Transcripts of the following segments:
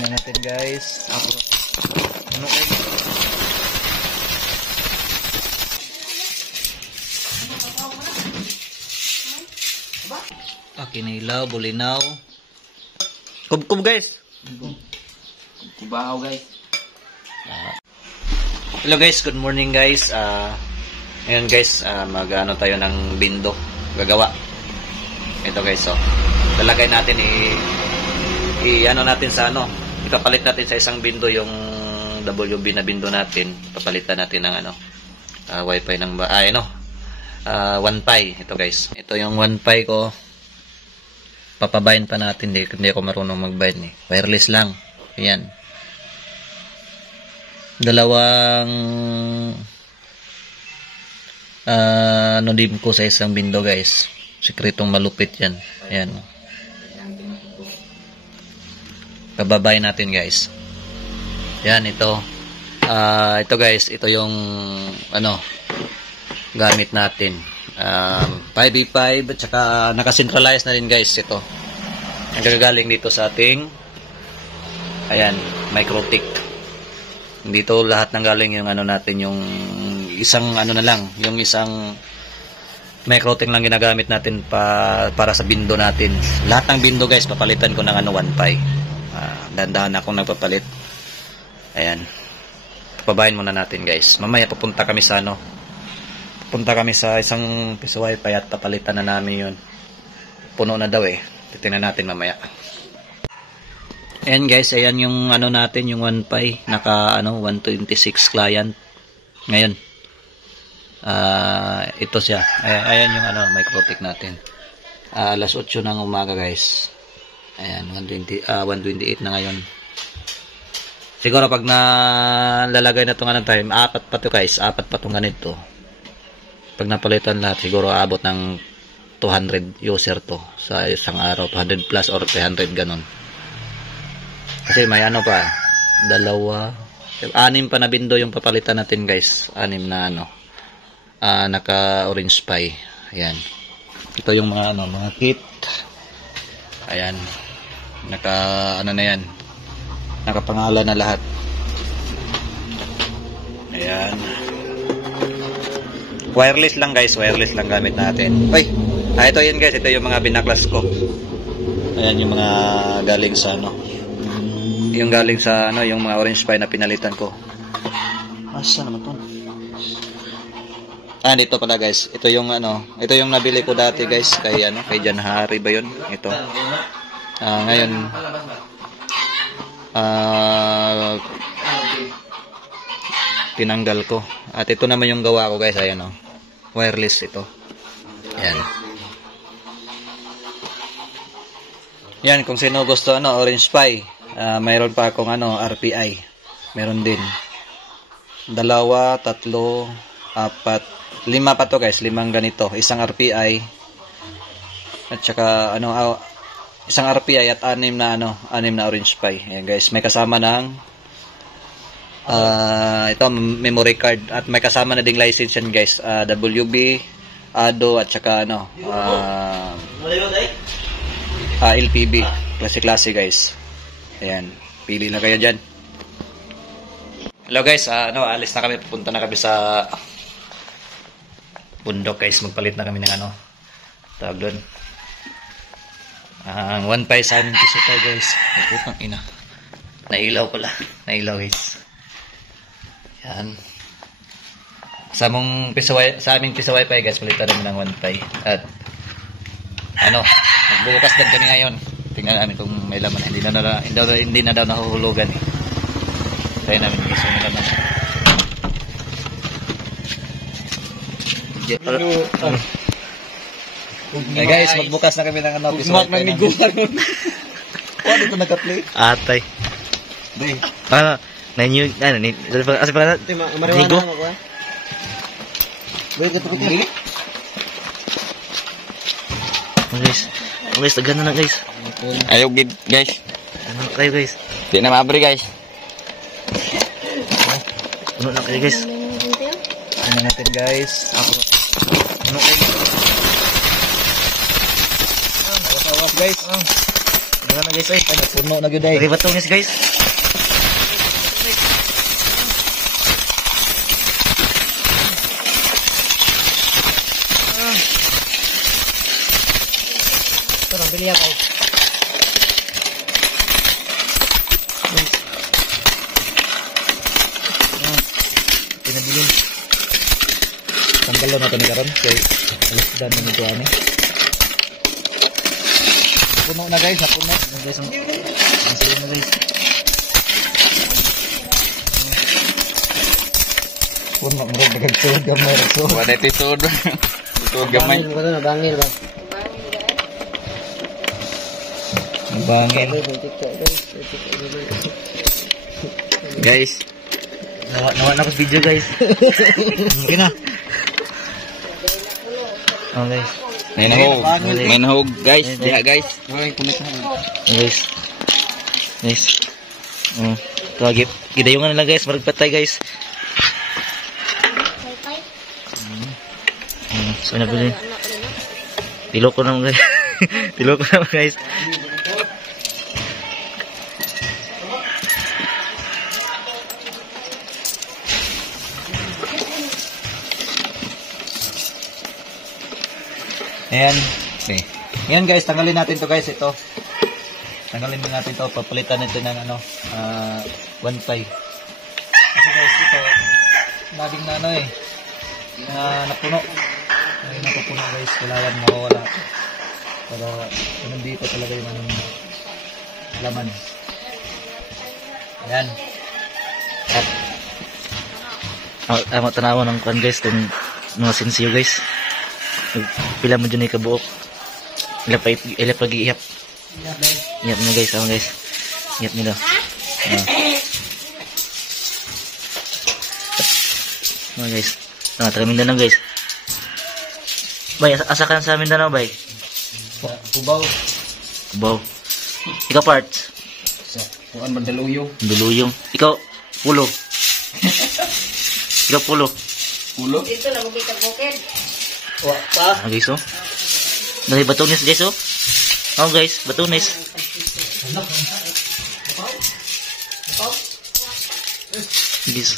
Tingnan natin guys. Ano kayo? Kinilaw, bulinaw. Kub guys. Kubahaw guys. Hello guys, good morning guys. Ngayon guys, mag-ano tayo ng bindo. Gagawa. Ito guys, so. Lalagay natin ano natin sa ano. Ipapalit natin sa isang bindo yung WB na bindo natin. Papalitan natin ng ano. Wi-Fi ng 1Pi. Ito guys. Ito yung 1Pi ko. Papabayin pa natin, hindi ako marunong magbayin eh. Wireless lang. Ayan. Dalawang dim ko sa isang bindo guys. Sikretong malupit yan. Ayan. Pababayin natin guys. Yan, ito. Ito guys, ito yung ano gamit natin. 5v5 at saka naka-centralize na rin guys ito. Nagagaling dito sa ating ayan, Microtik. Dito lahat nang galing yung ano natin, yung isang ano na lang, yung isang Microtik lang ginagamit natin para sa bindo natin. Lahat ng bindo guys papalitan ko ng ano 1Pi. Dandahan akong nagpapalit. Ayan. Pabayin muna natin guys. Mamaya pupunta kami sa ano. Punta kami sa isang piso Wi-Fi at papalitan na namin yun. Puno na daw eh. Titingnan natin mamaya. Ayan guys, ayan yung ano natin, yung 1Pi. Naka ano, 126 client. Ngayon. Ito siya. Ayan yung ano, Microtik natin. Alas 8 ng umaga guys. Ayan, 128 na ngayon. Siguro pag nalalagay na itong anong time, 4 pa to guys. 4 pa itong ganito. Pag napalitan lahat, siguro aabot ng 200 user to sa isang araw, 200 plus or 300 ganon. Kasi may ano pa, 6 pa na bindo yung papalitan natin guys. 6 na ano, naka orange Pi. Ayan. Ito yung mga ano, mga kit. Ayan. Naka ano na yan. Nakapangalan na lahat. Ayan. Wireless lang guys, wireless lang gamit natin. Uy, ito yun guys, ito yung mga binaklas ko. Ayan yung mga galing sa ano. Yung galing sa ano, yung mga orange Pi na pinalitan ko. Asa naman to? Dito pala guys. Ito yung ano, ito yung nabili ko dati guys kay ano, kay Jan Hari ba yun? Ito. Ngayon tinanggal ko. At ito naman yung gawa ko guys, ayan oh. Wireless ito. Ayan. Yan, kung sino gusto ano, orange Pi. Mayroon pa akong ano, RPI. Meron din. 2, 3, 4, 5 pa to guys, 5 ganito. Isang RPI. At saka ano, isang RPI at 6 na ano, 6 na orange Pi. Ayan guys, may kasama ng ito memory card at may kasama na ding license yan guys. WB, ADO at saka ano, LPB, klase guys. Ayan, pili na kayo dyan. Hello guys, ano, alis na kami, pupunta na kami sa bundok guys, magpalit na kami ng ano, tawag doon, ang 1Pi sa aming piso tayo guys. Putang ina, nailaw pala, nailaw guys. Yan. Sa aming piso Wi-Fi guys, palitan namin ng 1Pi. At ano, magbubukas din kami ngayon. Tingnan namin kung may laman. Hindi na daw nahuhulugan eh. Kaya namin guys, may laman. Hey guys, magbukas na kami ng ano, piso Wi-Fi namin. Ano ito naka-play? Atay. Ano? Nanyo, ano ni? Asa pa na? Nigo. Guys, tagana na guys. Ayaw gid guys. Ano kayo guys? Di na maabri guys. Ano na kayo guys? Ano natin guys? Ano kayo? Awas guys. Wala na guys, ay. Ano, puno na gyud ay. Dili batunis guys. Turun bili ya guys. Pinabilin. Tanggal na ito ni karon. Kaya alas dan na ito ani. Puno na guys, napuno. Guys, ang sige na guys. Puno mo rin nagagsuod gamay. Wala episode. Ito gamay. Bangil ba na bangil ba? Bangil. Guys. Nawa na ko video guys. Okay na. Oh guys. May nahog. May nahog guys. Diha guys. Ay, kunit na. Guys. Guys. Ito, gidayungan nila guys. Marag patay guys. So, nabili. Tilo ko naman guys. Tilo ko naman guys. Ayan. Okay. Ayan guys, tanggalin natin to guys. Ito. Tanggalin din natin to. Papalitan natin ng 1.5. Kasi guys, ito. Labing na napuno. Ay, napupuno guys. Kailangan mawawala. Para nandito talaga yung laman. Ayan. At tanawa ng kan guys. Itong mga sincere guys. Pila mo dyan ay kabuok. Ila pag-iiyap. Iyap nyo guys. Ako guys. Iyap nyo daw. Guys. Taga Mindanao guys. Bay, asa ka sa Mindanao bay? Kubaw. Kubaw. Ikaw parts? Kuan Mandaluyong. Mandaluyong. Ikaw pulo. Ikaw pulo. Pulo. Dito na magkita bukid. Guys oh. Dahil batunis guys oh. Oh guys, batunis. Guys.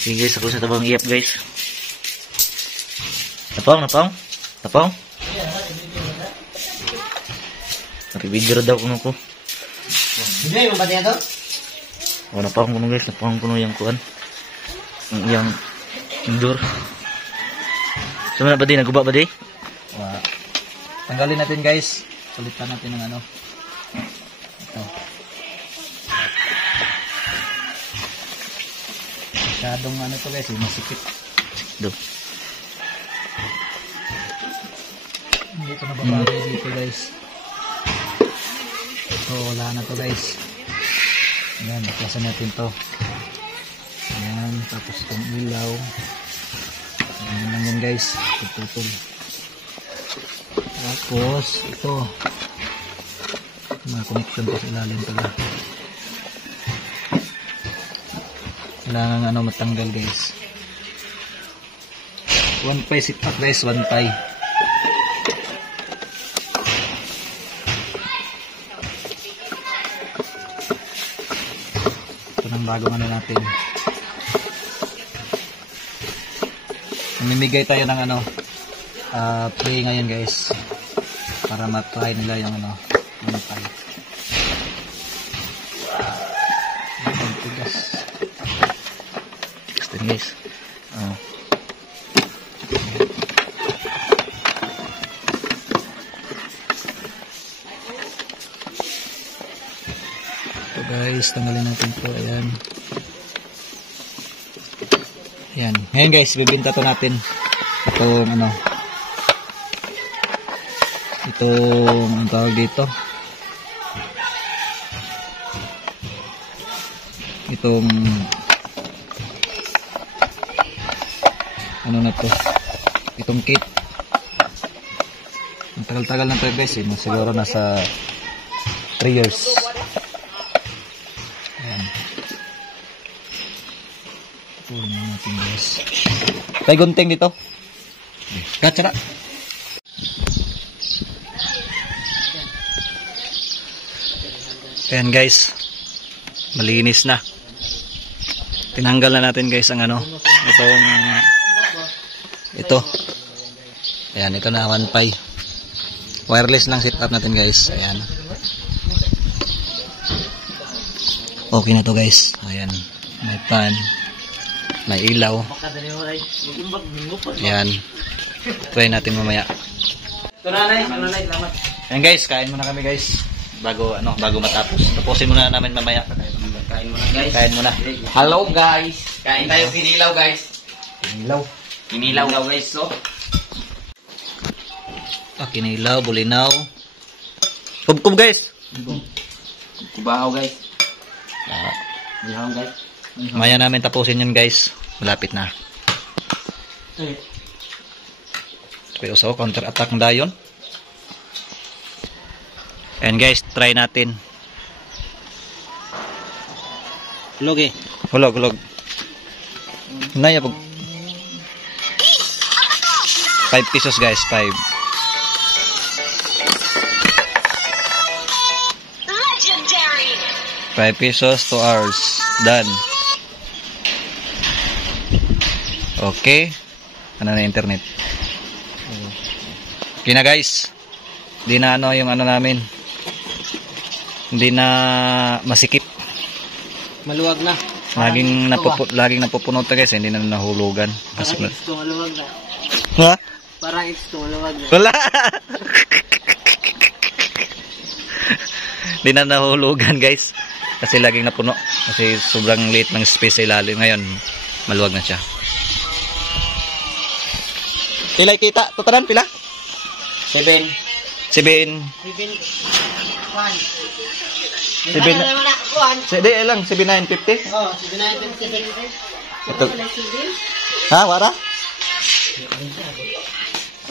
Sige guys, ako sa tabang iyap guys. Napang. Nakibigiro daw kuno ko. Hindi mo ba diyan to? O napang kuno guys, napang kuno yung kuan. Yung indoor. Sama na ba din? Naguba ba din? Tanggalin natin guys. Palitan natin ng ito. Masyadong to guys, masikip. Do. Hindi ko nababagay dito guys. So wala na to guys. Ayan, baklasan natin to. Ayan, tapos itong ilaw. Ayan lang yan guys. Tututol. Tapos ito. Mga connection pa sa ilalim pala. Kailangan matanggal guys. 1 pie sit up guys, 1 pie. Ito nang bagong natin. Mamimigay tayo ng play ngayon guys. Para matry nila yung 1 pie. Guys. So guys, tanggalin natin po. Ayan. Ayan. Ngayon guys, bibinta to natin. Itong ang tawag dito. Itong na to, itong kit, ang Matagal-tagal na to guys. Siguro nasa 3 years. Ayan. Pulin natin guys. May gunting dito. Katsara. Ayan guys. Malinis na. Tinanggal na natin guys ang ano. Ito. Ayan, ito na 1 pi. Wireless lang setup natin guys. Ayan. Okay na to guys. Ayan. May pan. May ilaw. Ayan. Try natin mamaya. Ayan guys, kain muna kami guys. Bago matapos. Tapusin muna namin mamaya. Kain muna guys. Kain muna. Hello guys. Kain tayo kinilaw guys. Kinilaw. Kinilaw guys, so. Kinilaw, bulinaw. Kubkub guys. Kubahaw guys. Kubahaw guys. Maya namin tapusin yun guys. Malapit na. Pero so, counter attack na yun. And guys, try natin. Hulog eh. Hulog. Naya pag 5 pesos guys, 5. Legendary. 5 pesos, 2 hours. Done. Okay. Ano na internet? Okay na guys. Hindi na ano yung ano namin. Hindi na masikip. Maluwag na. Laging napupunot na guys. Hindi na nahulugan. Kasi, Parang it's maluwag na. ha? Parang it's maluwag na. Wala. Hindi na nahulugan guys. Kasi laging napuno. Kasi sobrang liit ng space sa ilalim. Ngayon, maluwag na siya. Pila kita? Tutaran pila? 7. 7. 7. Hindi lang, 7,950. Oh, 7,950. Ito. Ha, wara?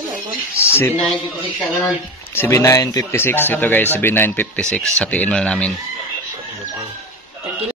7,956 ka ganun. 7,956 ito guys, 7,956. Satiin mo na namin.